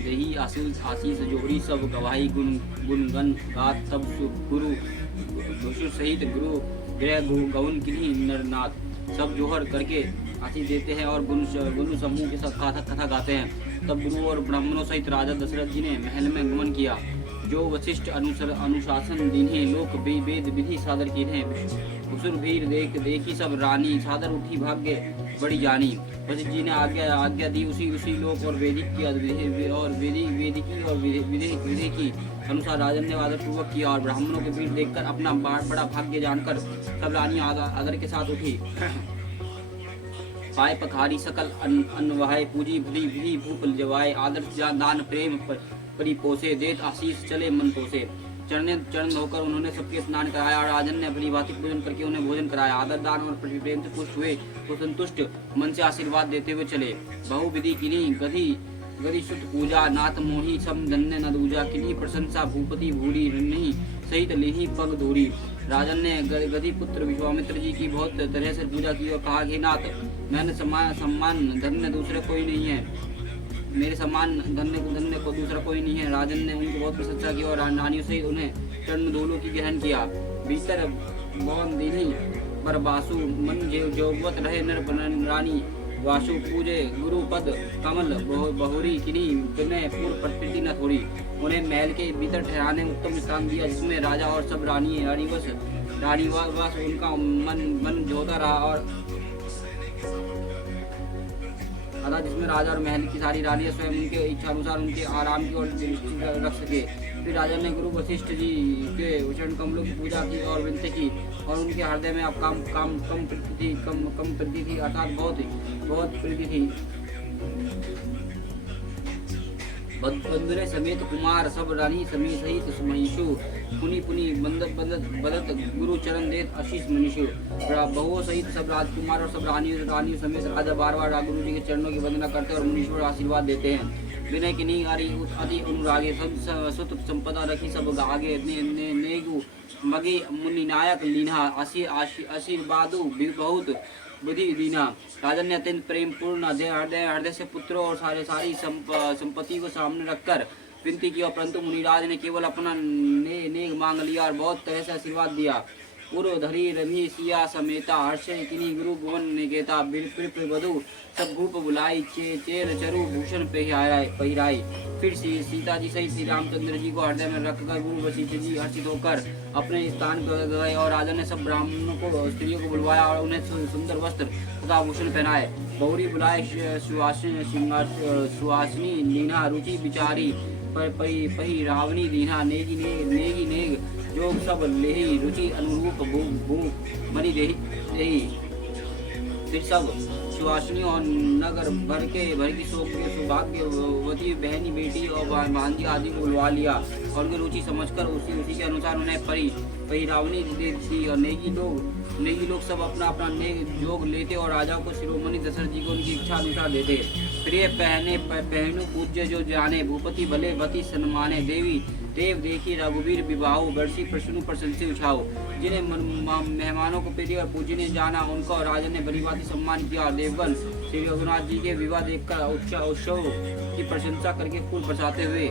यही आशीष जोड़ी सब गवाही गुणगन गात सब गुरु घुसु सहित गुरु गृह गौन किन्हीं नरनाथ सब जोहर करके आशीष देते हैं और गुरु समूह के साथ कथा गाते हैं। तब गुरु और ब्राह्मणों सहित राजा दशरथ जी ने महल में गमन किया। जो वशिष्ठ अनुशासन दीन्हे लोक वेद विधि सादर कीन्हे घुसुर भीर देखी सब रानी सादर उठी भाग्य बड़ी जानी। वशिष्ठ जी ने आज्ञा दी उसी लोक और वेदिक की और वेदिकी और विधि की अनुसार राजन ने आदर पूर्वक किया और ब्राह्मणों के भीड़ देखकर अपना बड़ा भाग्य जानकर सब रानी आदर के साथ उठी। पाए पखारी सकल अन्न वहाय पूजी भली विधि भूप जवाए आदर दान प्रेम परिपोषे देत आशीष चले मन तोसे। चरण धोकर उन्होंने सबके स्नान कराया और राजन ने भली भांति पूजन करके उन्हें भोजन कराया। आदर दान और प्रेम से पुष्ट हुए तो संतुष्ट मन से आशीर्वाद देते हुए चले। बहु विधि किन्हीं गति शुद्ध पूजा नाथ मोही सम धन्य न दूजा किन्हीं प्रशंसा भूपति भूरी नहीं सहित लेही पग दूरी। राजन ने गति पुत्र विश्वामित्र जी की बहुत तरह से पूजा की और कहा कि नाथ मैंने सम्मान धन्य दूसरे कोई नहीं है, मेरे समान धन्य को दूसरा कोई नहीं है। राजन ने उनकी बहुत प्रशंसा की और रानियों से उन्हें चरण धूलों की ग्रहण किया। भीतर भवन दीनी पर बासु मन जोगवत रहे नर रानी वासु पूजे गुरु पद कमल बहुरी किन्हीं विनय पूर्व प्रकृति न थोड़ी। उन्हें महल के भीतर ठहराने उत्तम स्थान दिया जिसमें राजा और सब रानीवास उनका मन जोता रहा और जिसमें राजा और महल की सारी रानियां स्वयं उनके इच्छा अनुसार उनके आराम की और दृष्टि रख सके। फिर राजा ने गुरु वशिष्ठ जी के चरण कमलों की पूजा की और विनती की और उनके हृदय में अब कम प्रीति थी अर्थात बहुत प्रीति थी। बंदरे समेत कुमार सब रानी समेत सहित महिषु पुनि बदत गुरु चरण देत आशीष मनीषु। बहुओं सहित सब राजकुमार और सब रानी समेत राजा बार गुरु जी के चरणों की वंदना करते और मुनीश्वर आशीर्वाद देते हैं। विनय किन्हीं अति अनुरागे सुत संपदा रखी सब आगे नेगु मगे मुनि नायक लीना आशीर्वादु बहुत विधि दीना। राजन ने अत्यंत प्रेम पूर्ण हृदय से पुत्रों और सारी संपत्ति को सामने रखकर विनती की और परंतु मुनिराज ने केवल अपना नेग मांग लिया और बहुत तरह से आशीर्वाद दिया। पूर्व धरी रमी सिया समेता हर्षय किन्हीं गुरु भुवन निकेता वधु सब भूप बुलाई चेर चरु भूषण पहिराई। फिर सीता जी सहित श्री रामचंद्र जी को हृदय में रखकर गुरु वशिष्ठ जी हर्षित होकर अपने स्थान गए और राजा ने सब ब्राह्मणों को स्त्रियों को बुलवाया और उन्हें सुंदर वस्त्र तथा भूषण पहनाए। बहुरी बुलाए सुहासिनी लीना रुचि बिचारी पही रावणी दीना नेगी नेग जोग सब लेही रुचि अनुरूप भूप मणि देही। फिर सब सुहासिनी और नगर भर की सौभाग्यवती बहनी बेटी और भांजी आदि को बुलवा लिया और उनकी रुचि समझकर उसी के अनुसार उन्हें परिरावनी दे दी। और नेगी लोग सब अपना नेग जोग लेते और राजा को शिरोमणि दशरथ जी को उनकी इच्छा अनुसार देते। प्रिय पहनु पूज्य जो जाने भूपति भले भति सन्माने देव देखी रघुवीर विवाहो वर्षी प्रश्नु प्रशंसी उछाओ। जिन्हें मेहमानों को प्रिय और पूजने जाना उनका और राजा ने बड़ी बात सम्मान किया। देवगण श्री रघुनाथ जी के विवाह देखकर उत्सव की प्रशंसा करके फूल बरसाते हुए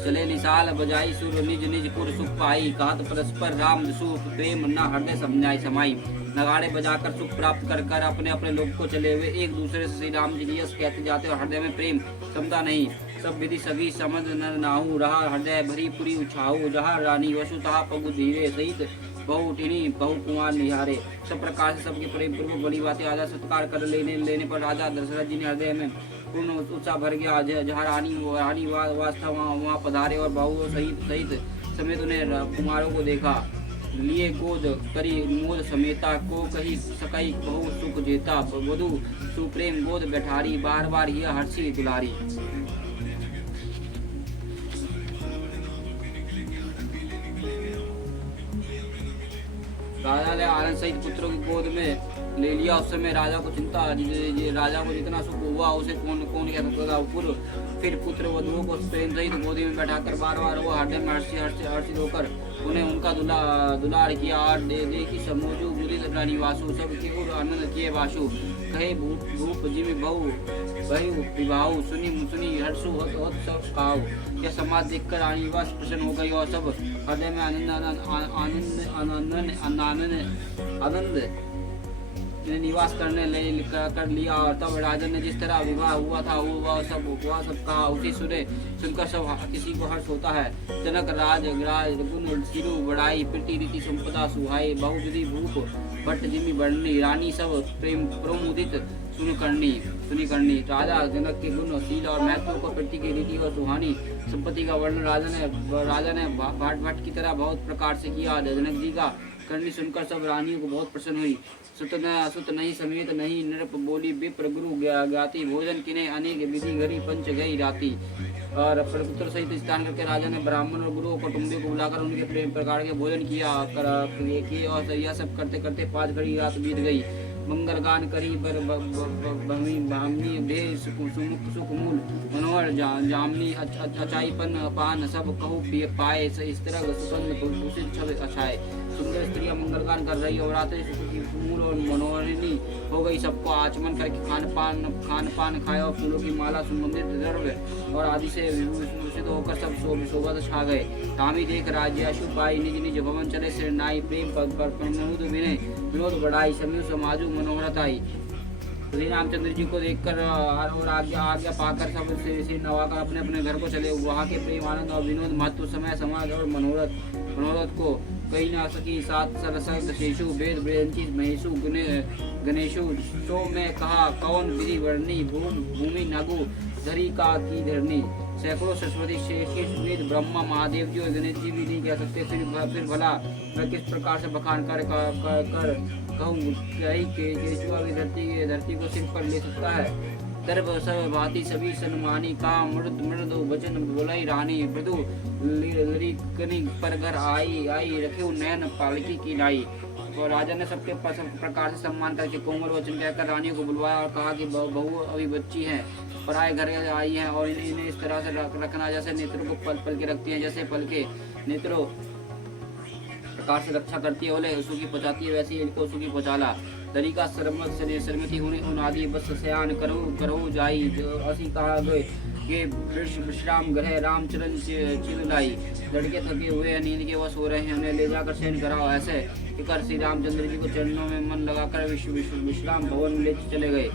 चले। निशाल बजाई सुर निज पुर सुख पाई कहत परस्पर राम सुख प्रेम न हृदय समझाई समाई। नगाड़े बजाकर सुख प्राप्त कर अपने लोग को चले हुए एक दूसरे से श्री राम जी यश कहते जाते और हृदय में प्रेम क्षमता नहीं। सब विधि सभी समझ न नाहू रहा हृदय भरी पुरी उछाऊ। जहाँ रानी वसु तहा पगु धीरे सहित बहु उठिनी बहु कुमार निहारे। सब प्रकार से सबके प्रेम पूर्वक बड़ी बातें आदर सत्कार कर लेने पर राजा दशरथ जी ने हृदय में पूर्ण उत्साह भर गया। जहाँ रानी वास था वहाँ पधारे और बहुओं सहित समेत उन्हें कुमारों को देखा। लिए गोद करी मोद समेता, को कही सकई बहु सुख जेता, वधु सुप्रेम गोद बैठारी, बार बार यह हर्षी दुलारी। राजा ने आनंद सहित पुत्रों की गोद में ले लिया। उस समय राजा को चिंता, राजा को जितना सुख हुआ उसे कौन कौन कह सकता था। पूर्व फिर पुत्र वधुओं को प्रेम सहित गोदी में बैठाकर बार बार वो हृदय में हर्षित होकर उन्हें उनका दुलार किया। और देखी समोजू मुदित निवासु, सब की ओर आनंद किए वासु, कहे भूप जिमि बहु विवाहु, सुनी हर्षु होत सब काहु। यह समाज देखकर रानीवास प्रसन्न हो गई और सब हृदय में आनंद निवास कर लिया। और तब राजन ने जिस तरह विवाह हुआ था वह सब कहा। उसी सुनकर सब किसी को हर्ष होता है। जनक राज गुण सिरु बड़ाई, प्रीति रीति संपदा सुहाई, बहु विधि भूप भट्ट जिमि बढ़नी, रानी सब प्रेम प्रमुदित सुनि करनी। राजा जनक के गुण शील और महत्व को, प्रीति की रीति और सुहानी संपत्ति का वर्णन राजा ने भाट की तरह बहुत प्रकार से किया। जनक जी का करनी सुनकर सब रानियों को बहुत प्रसन्न हुई। सुत नहीं समेत नहीं नृप बोली, विप्र गुरु ज्ञाति, भोजन किने अनेक विधि घरी पंच गई राती। और पुत्र सहित स्नान करके राजा ने ब्राह्मण और गुरु कुटुंबियों को बुलाकर उनके प्रेम प्रकार के भोजन किया। और यह सब करते करते 5 घड़ी रात बीत गई। मंगल गान करी बर भामनी भे सुख मूल मनोहर जामनी, अचाईपन पान सब कहू पाए, इस तरह सुगंध अच्छाए। सुंदर स्त्रियां मंगल गान कर रही और रात्रि मूल और मनोहरिणी हो गई। सबको आचमन करके खान पान खाया और फूलों की माला सुगंधित द्रव्य और आदि से विभूषित होकर सब शोभा छा गए। तामी देख राज्याशु पाई, निज निज भवन चले सिर नाई, प्रेम विनोद बढ़ाई, समूह समाजु मनोहरत आई। श्री रामचंद्र जी को देखकर और आज्ञा पाकर सब सिर नवाकर अपने अपने घर को चले। वहाँ के प्रेम आनंद और विनोद महत्व समय समाज और मनोरथ को कही ना सकी। सात सरसंग शेषु वेद ब्रंची महेशु गणेशु, सो में कहा कौन विधि वर्णी, भूमि नगु धरी का की धरनी। सैकड़ों सरस्वती शेष वेद ब्रह्मा महादेव जी और गणेश जी भी नहीं कह सकते। फिर भला मैं किस प्रकार से बखान कर कहूँ केचुआ भी धरती को सिर पर ले सकता है। दर्भ सब भांति सभी सन्मानी, काम मृद वचन बोलाई रानी, मृदु लरिकनी पर घर आई रखे नयन पालकी की लाई। और राजा ने सबके प्रकार से सम्मान करके कोमल वचन कहकर रानी को बुलवाया और कहा कि बहू अभी बच्ची हैं, पराए घर आई हैं और इन्हें इस तरह से रखना जैसे नेत्रों को पल के रखती हैं, जैसे पल के नेत्रों प्रकार से रक्षा करती है, बोले सुखी पहुँचाती है वैसे इनको सुखी पहुँचाला। तरीका शर्मति होने उन आदि बस सयान करो जाई, असी कहा गए ये विश्राम ग्रह रामचरण चिलाई। लड़के थके हुए नींद के वश हो रहे हैं, उन्हें ले जाकर शयन कराओ। ऐसे कर श्री रामचंद्र जी को चरणों में मन लगाकर विश्राम भवन ले चले गए।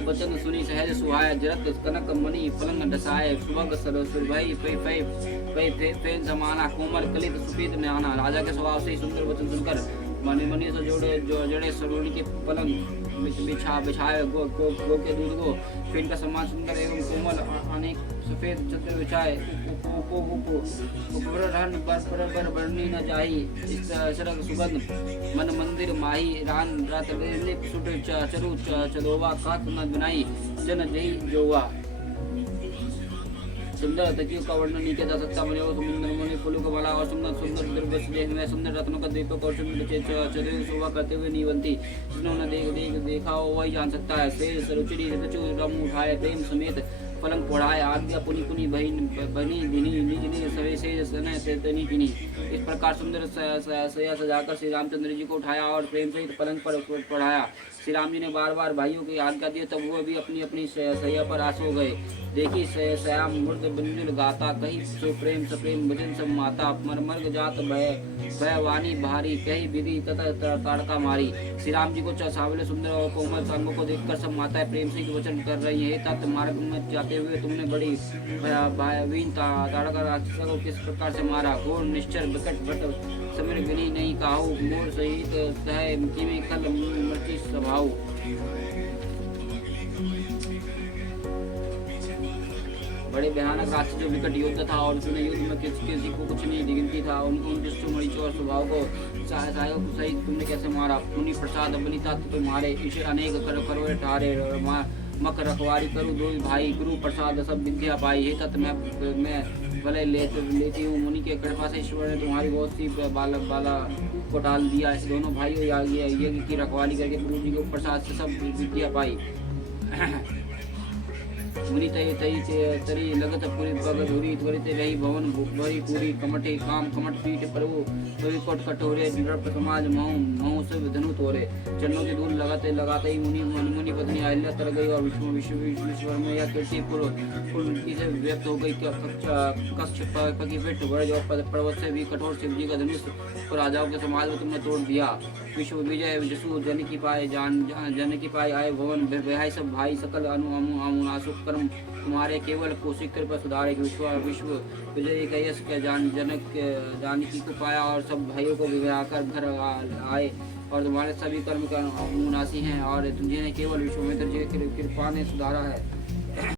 वचन सुनी सहज सुहाय, जरत कनक मणि पलंग ढसाए, सुभग सरभई फे जमाना, कोमल कलित सुपीत न्याना। राजा के स्वभाव से ही सुंदर वचन सुनकर मणि से जड़े सरोनी के पलंग बिछाए, गो के दूध को फिर इनका सम्मान सुंदर एवं कोमल अनेक सफेद चद्दर बिछाए। बरनी न जाही, इस सरग सुगंध मन मंदिर माही, रान रात सुट चरु चलोवा, कात न बनाई जन जही जोवा। सुंदर तकियों का वर्णन नहीं किया जा सकता। मणि फूलों का माला और सुंदर द्रव्य देह में सुंदर रत्नों का दीपक और सुंदर शोभा करते हुए नहीं बनती। जिन्होंने देखा हो वही जान सकता है। शेर सरुचिरी रम उठाए, प्रेम समेत पलंग पढ़ाए, आज्ञा पुनी बनी धिनी निज सवे से सने किनी। इस प्रकार सुंदर सया सजाकर श्री रामचंद्र जी को उठाया और प्रेम सहित पलंग पर पढ़ाया। श्री राम जी ने बार बार भाइयों की आज्ञा दी, तब वो भी अपनी अपनी सैया पर आस हो गए। देखी श्याम मूर्त बिंदुल गाता, कही सुप्रेम सप्रेम भजन सब माता, मर्ग जात भय वाणी भारी, कही विधि तथा ताड़का मारी। श्री राम जी को सावले सुंदर और कोमल सांगों को देखकर सब माताएं प्रेम से वचन कर रही है। तत् मार्ग में जाते हुए तुमने बड़ी भयावीन ताड़का राक्षस को किस प्रकार से मारा। घोर निश्चर विकट भट समीर विनी नहीं काहू, मोर सहित सह किमे कल मृत्यु स्वभाव। बड़े भयानक राक्षस जो विकट योद्धा था और उसने युद्ध में किसी को कुछ नहीं गिनती था। उनको उन दुष्ट मरीचों और स्वभाव को सहित तुमने कैसे मारा। मुनि प्रसाद बलि तत्व तुम्हारे ईश्वर अनेक करोड़े ठारे मक रखवारी करूँ दो भाई गुरु प्रसाद सब विद्या पाई। हे तत् मैं भले लेती हूँ। मुनि के कृपा से ईश्वर ने तुम्हारी बहुत सी बाला को डाल दिया। इस दोनों भाइयों यज्ञ की रखवाली करके गुरु जी को प्रसाद से सब विद्या पाई। मुनि तरी लगत पूरी धुरी त्वरित रही भवन भरी पूरी कमठे काम कमठ पीठ प्रभु कोट कटोरे नृप समाज महु सब धनु तोरे। चरणों की धूल लगाते ही मुनि पत्नी अहिल्या तर गई और विश्व में यह कीर्ति पूर्ति से व्यक्त हो गई। कक्ष पकी फिट वर्ज और पर्वत से भी कठोर शिव जी का धनुष को राजाओं के समाज में तुमने तोड़ दिया। विश्व विजय जसु जन की पाए आए भवन विहाय सब भाई सकल अनुनाशुक कर्म तुम्हारे केवल कौशिक कृपा सुधारे। विश्व विजय का यश के जानकी को पाया और सब भाइयों को विवाह कर घर आए और तुम्हारे सभी कर्म का अनुनाशी हैं और जिन्हें केवल विश्वामित्र जी की कृपा ने सुधारा है।